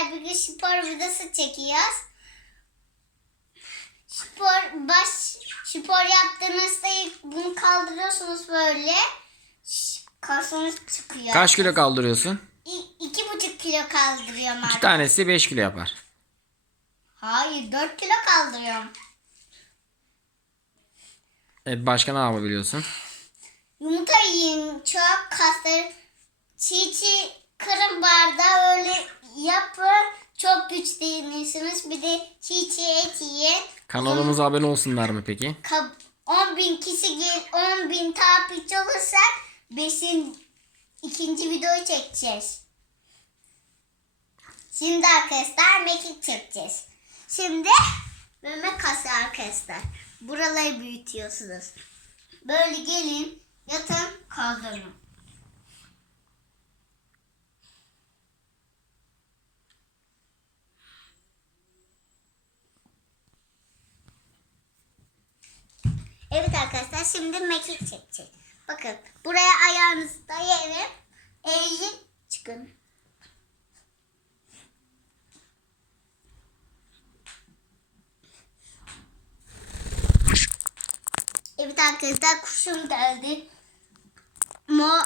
arkadaşlar bugün spor videosu çekiyoruz. Spor baş spor yaptığınızda bunu kaldırıyorsunuz böyle. Kasınız çıkıyor. Kaç kilo kaldırıyorsun? İ- iki buçuk kilo kaldırıyorum İki artık. tanesi 5 kilo yapar. Hayır dört kilo kaldırıyorum. Evet başka ne yapabiliyorsun? Yumurta yiyin çok kasları. Çiğ çiğ kırın bardağı yapın. Çok güçlenirsiniz. Bir de çiğ çiğ et yiyin. Kanalımıza abone olsunlar mı peki? Kab- 10 bin kişi gel 10 bin takipçi olursak 5'in ikinci videoyu çekeceğiz. Şimdi arkadaşlar mekik çekeceğiz. Şimdi meme kası arkadaşlar. Buraları büyütüyorsunuz. Böyle gelin yatın kaldırın. Evet arkadaşlar şimdi mekik çekeceğiz. Bakın buraya ayağınızı dayayın. Eğilin çıkın. Evet arkadaşlar kuşum geldi. Mo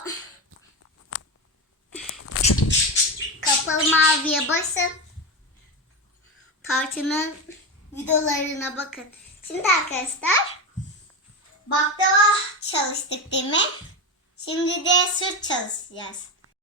kapalı maviye basın. Tarçının videolarına bakın. Şimdi arkadaşlar baklava çalıştık değil mi? Şimdi de sırt çalışacağız.